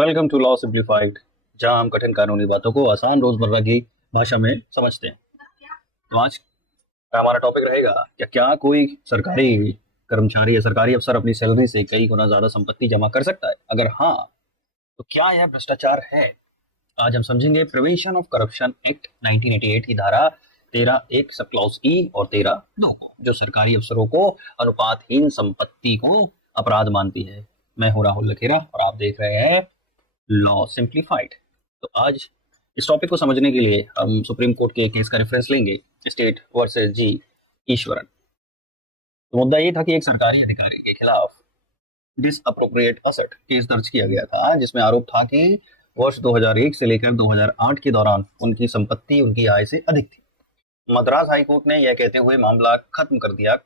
Welcome to law simplified, जहां हम कठिन कानूनी बातों को आसान रोजमर्रा की भाषा में समझते हैं। तो आज का हमारा टॉपिक रहेगा क्या कोई सरकारी कर्मचारी या सरकारी अफसर अपनी सैलरी से कई गुना ज्यादा संपत्ति जमा कर सकता है? अगर हाँ, तो क्या यह भ्रष्टाचार है? आज हम समझेंगे प्रिवेंशन ऑफ करप्शन एक्ट 1988 की धारा 13(1) सब क्लॉज ई और 13(2) को, जो सरकारी अफसरों को अनुपातहीन संपत्ति को अपराध मानती है। मैं हूं राहुल लखेरा और आप देख रहे हैं लॉ सिंप्लीफाइड। तो आज इस टॉपिक को समझने के लिए हम सुप्रीम कोर्ट के केस का रेफरेंस लेंगे, स्टेट वर्सेस जी ईश्वरन। तो मुद्दा ये था कि एक सरकारी अधिकारी के खिलाफ डिसअप्रोप्रिएट असेट केस दर्ज किया गया था, जिसमें आरोप था कि वर्ष 2001 से लेकर 2008 के दौरान उनकी संपत्ति उनकी आय से अधिक थी। मद्रास हाईकोर्ट ने यह कहते हुए मामला खत्म कर दिया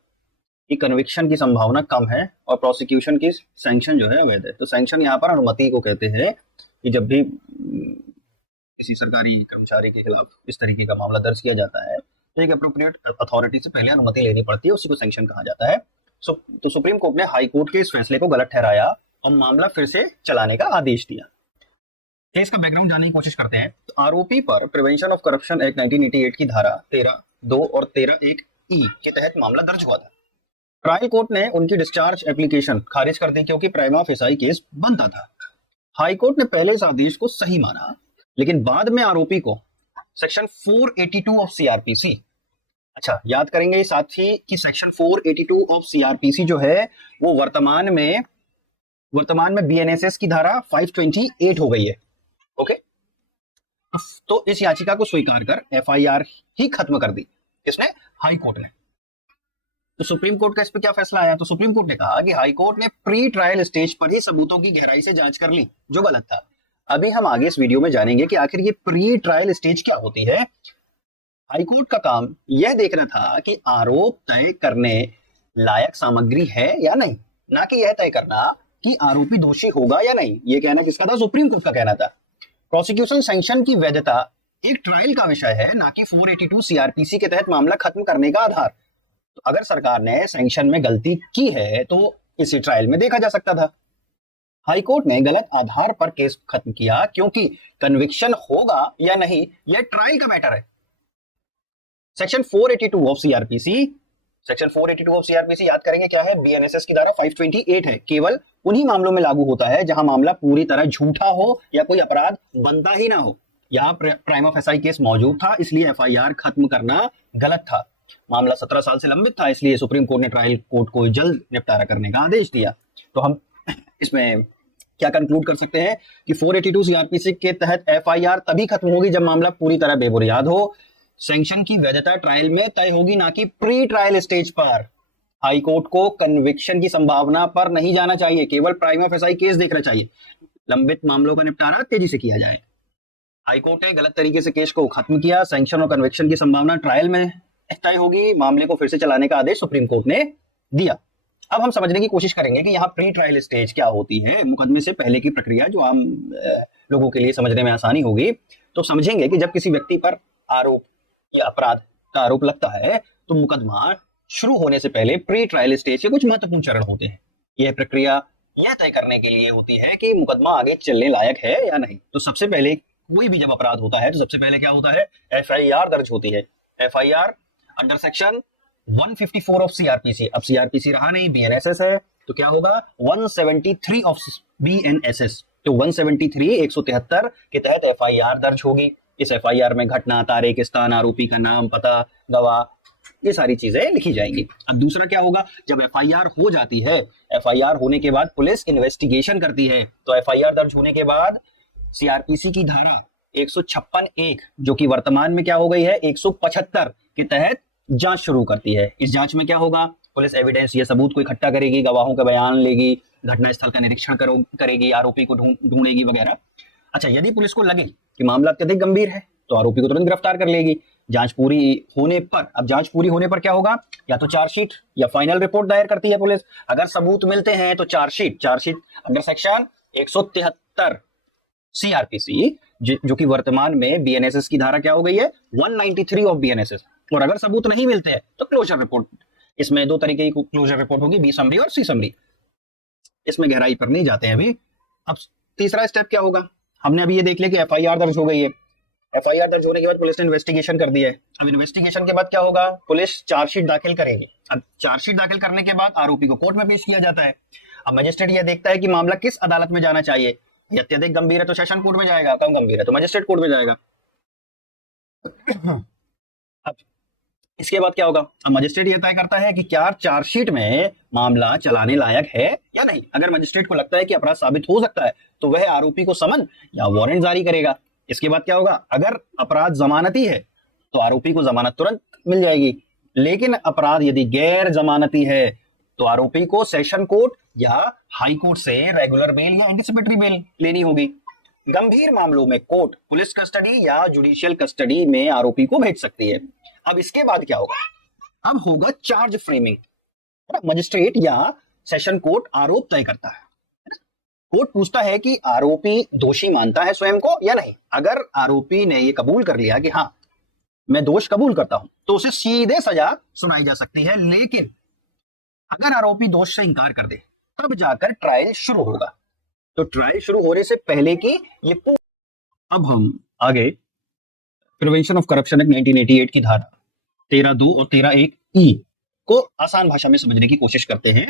कि कन्विक्शन की संभावना कम है और प्रोसिक्यूशन की सैंक्शन जो है अवैध है। तो सैंक्शन यहाँ पर अनुमति को कहते हैं कि जब भी किसी सरकारी कर्मचारी के खिलाफ इस तरीके का मामला दर्ज किया जाता है तो एक अप्रोप्रिएट अथॉरिटी से पहले अनुमति लेनी पड़ती है, उसी को सैंक्शन कहा जाता है। तो सुप्रीम कोर्ट ने हाई कोर्ट के इस फैसले को गलत ठहराया और मामला फिर से चलाने का आदेश दिया। केस का बैकग्राउंड जानने की कोशिश करते हैं। तो आरोपी पर प्रिवेंशन ऑफ करप्शन एक्ट 1988 की धारा 13(2) और 13(1) के तहत मामला दर्ज हुआ था। ट्रायल कोर्ट ने उनकी डिस्चार्ज एप्लीकेशन खारिज कर दी क्योंकि प्राइमा फेसाई केस बनता था। हाई कोर्ट ने पहले इस आदेश को सही माना, लेकिन बाद में आरोपी को सेक्शन 482 ऑफ सीआरपीसी, अच्छा याद करेंगे साथ ही कि सेक्शन 482 ऑफ सीआरपीसी जो है वो वर्तमान में बीएनएसएस की धारा 528 हो गई है। ओके, तो इस याचिका को स्वीकार कर एफआईआर ही खत्म कर दी किसने? हाई कोर्ट ने। तो सुप्रीम कोर्ट का इस पर क्या फैसला आया? तो सुप्रीम कोर्ट ने कहा कि हाई कोर्ट ने प्री ट्रायल स्टेज पर ही सबूतों की गहराई से जांच कर ली, जो गलत था। अभी हम आगे इस वीडियो में जानेंगे कि आखिर ये प्री ट्रायल स्टेज क्या होती है। हाई कोर्ट का काम यह देखना था कि आरोप तय करने लायक सामग्री है या नहीं, ना कि यह तय करना कि आरोपी दोषी होगा या नहीं। यह कहना किसका था? सुप्रीम कोर्ट का कहना था। प्रोसिक्यूशन सैंक्शन की वैधता एक ट्रायल का विषय है, ना कि 482 सीआरपीसी के तहत मामला खत्म करने का आधार। तो अगर सरकार ने सैंक्शन में गलती की है तो इसी ट्रायल में देखा जा सकता था। हाईकोर्ट ने गलत आधार पर केस खत्म किया क्योंकि कन्विक्शन होगा या नहीं यह ट्रायल का मैटर है। सेक्शन 482 ऑफ सीआरपीसी याद करेंगे क्या है? बीएनएसएस की धारा 528 है। केवल उन्हीं मामलों में लागू होता है जहां मामला पूरी तरह झूठा हो या कोई अपराध बनता ही ना हो। यहां प्राइमा फेसाई केस मौजूद था, इसलिए एफआईआर खत्म करना गलत था। मामला 17 साल से लंबित था, इसलिए सुप्रीम कोर्ट ने ट्रायल कोर्ट को जल्द निपटारा करने का आदेश दिया। तो हम इसमें क्या कंक्लूड कर सकते हैं कि 482 सीआरपीसी के तहत एफआईआर तभी खत्म होगी जब मामला पूरी तरह बेबुनियाद हो। सैंक्शन की वैधता ट्रायल में तय होगी, ना कि प्री ट्रायल स्टेज पर। हाई कोर्ट को कन्विक्शन की संभावना पर नहीं जाना चाहिए, केवल प्राइमा फेसाई केस देखना चाहिए। लंबित मामलों का निपटारा तेजी से किया जाए। हाई कोर्ट ने गलत तरीके से केस को खत्म किया। सैंक्शन और कन्विक्शन की संभावना ट्रायल में तय होगी। मामले को फिर से चलाने का आदेश सुप्रीम कोर्ट ने दिया। अब हम समझने की कोशिश करेंगे कि यहाँ प्री ट्रायल स्टेज क्या होती है, मुकदमे से पहले की प्रक्रिया, जो आम लोगों के लिए समझने में आसानी होगी। तो समझेंगे कि जब किसी व्यक्ति पर आरोप या अपराध का आरोप लगता है तो मुकदमा शुरू होने से पहले प्री ट्रायल स्टेज के कुछ महत्वपूर्ण चरण होते हैं। यह प्रक्रिया यह तय करने के लिए होती है कि मुकदमा आगे चलने लायक है या नहीं। तो सबसे पहले कोई भी जब अपराध होता है तो सबसे पहले क्या होता है? एफआईआर दर्ज होती है। FIR under section 154 of CrPC. अब सीआरपीसी रहा नहीं, बीएनएसएस है, तो क्या होगा? 173 ऑफ बीएनएसएस। तो 173 173 के तहत एफआईआर दर्ज होगी। इस एफआईआर में घटना, तारीख, स्थान, आरोपी का नाम, पता, गवाह, ये सारी चीजें लिखी जाएंगी। अब दूसरा क्या होगा? जब एफआईआर हो जाती है, एफआईआर होने के बाद पुलिस इन्वेस्टिगेशन करती है। तो एफआईआर दर्ज होने के बाद सीआरपीसी की धारा 156(1) जो कि वर्तमान में क्या हो गई है? 175 के तहत जांच शुरू करती है। इस जांच में क्या होगा? पुलिस एविडेंस, ये सबूत को इकट्ठा करेगी, गवाहों का बयान लेगी, घटनास्थल का निरीक्षण करेगी, आरोपी को ढूंढेगी वगैरह। अच्छा, यदि पुलिस को लगे कि मामला अत्यधिक गंभीर है तो आरोपी को तुरंत गिरफ्तार कर लेगी। जांच पूरी होने पर क्या होगा? या तो चार्जशीट या फाइनल रिपोर्ट दायर करती है पुलिस। अगर सबूत मिलते हैं तो चार्जशीट अंडर सेक्शन 173 सीआरपीसी, जो कि वर्तमान में बीएनएसएस की धारा क्या हो गई है? 193 ऑफ बीएनएसएस। और अगर सबूत नहीं मिलते हैं तो क्लोजर रिपोर्ट। इसमें दो तरीके की क्लोजर रिपोर्ट होगी, बी समरी और सी समरी। इसमें गहराई पर नहीं जाते हैं अभी। अब तीसरा स्टेप क्या होगा, हमने अभी ये देख लिया कि एफआईआर दर्ज हो गई है, एफआईआर दर्ज होने के बाद पुलिस ने इन्वेस्टिगेशन कर दिया है। अब इन्वेस्टिगेशन के बाद क्या होगा, पुलिस चार्जशीट दाखिल करेगी। अब चार्जशीट दाखिल करने के बाद आरोपी को कोर्ट में पेश किया जाता है। अब मजिस्ट्रेट यह देखता है कि मामला किस अदालत में जाना चाहिए, ये अत्यधिक गंभीर है तो सेशन कोर्ट में जाएगा, कम गंभीर है तो मजिस्ट्रेट कोर्ट में जाएगा। अब इसके बाद क्या होगा, अब मजिस्ट्रेट ये तय करता है कि क्या चार्जशीट में मामला चलाने लायक है या नहीं। अगर मजिस्ट्रेट को लगता है कि अपराध साबित हो सकता है तो वह आरोपी को समन या वारंट जारी करेगा। इसके बाद क्या होगा, अगर अपराध जमानती है तो आरोपी को जमानत तुरंत मिल जाएगी, लेकिन अपराध यदि गैर जमानती है तो आरोपी को सेशन कोर्ट या हाई कोर्ट से रेगुलर बेल या एंटिसिपेटरी बेल लेनी होगी। गंभीर मामलों में कोर्ट पुलिस कस्टडी या जुडिशियल कस्टडी में आरोपी को भेज सकती है। अब इसके बाद क्या होगा, अब होगा चार्ज फ्रेमिंग। मजिस्ट्रेट या सेशन कोर्ट आरोप तय करता है। कोर्ट पूछता है कि आरोपी दोषी मानता है स्वयं को या नहीं। अगर आरोपी ने ये कबूल कर लिया कि हाँ मैं दोष कबूल करता हूं तो उसे सीधे सजा सुनाई जा सकती है, लेकिन अगर आरोपी दोष से इंकार कर दे तब जाकर ट्रायल शुरू होगा। तो ट्रायल शुरू होने से पहले की ये अब हम आगे प्रिवेंशन ऑफ करप्शन एक्ट 1988 की धारा 13(2) और 13(1)(e) को आसान भाषा में समझने की कोशिश करते हैं।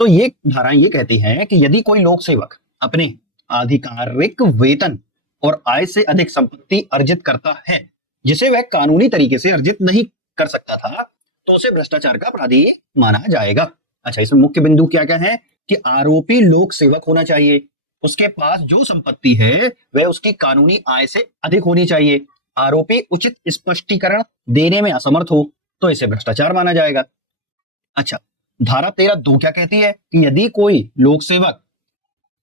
तो ये धाराएं ये कहती हैं कि यदि कोई लोक सेवक अपने आधिकारिक वेतन और आय से अधिक संपत्ति अर्जित करता है जिसे वह कानूनी तरीके से अर्जित नहीं कर सकता था तो उसे भ्रष्टाचार का अपराधी माना जाएगा। अच्छा, इसमें मुख्य बिंदु क्या क्या है कि आरोपी लोक सेवक होना चाहिए, उसके पास जो संपत्ति है वह उसकी कानूनी आय से अधिक होनी चाहिए, आरोपी उचित स्पष्टीकरण देने में असमर्थ हो तो इसे भ्रष्टाचार माना जाएगा। अच्छा, धारा 13(2) क्या कहती है कि यदि कोई लोक सेवक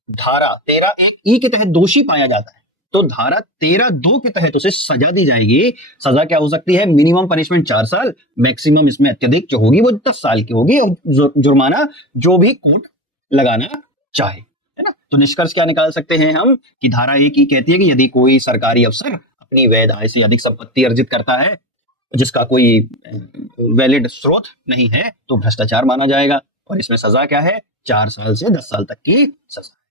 धारा 13(1)(e) के तहत दोषी पाया जाता है तो धारा 13(2) के तहत उसे सजा दी जाएगी। सजा क्या हो सकती है, मिनिमम पनिशमेंट 4 साल, मैक्सिमम इसमें अत्यधिक जो होगी वो 10 साल की होगी, और जुर्माना जो भी कोर्ट लगाना चाहे, है ना। तो निष्कर्ष क्या निकाल सकते हैं हम कि धारा 1 कहती है कि यदि कोई सरकारी अफसर अपनी वैध आय से अधिक संपत्ति अर्जित करता है जिसका कोई वैलिड स्रोत नहीं है तो भ्रष्टाचार माना जाएगा, और इसमें सजा क्या है, 4 साल से 10 साल तक की सजा।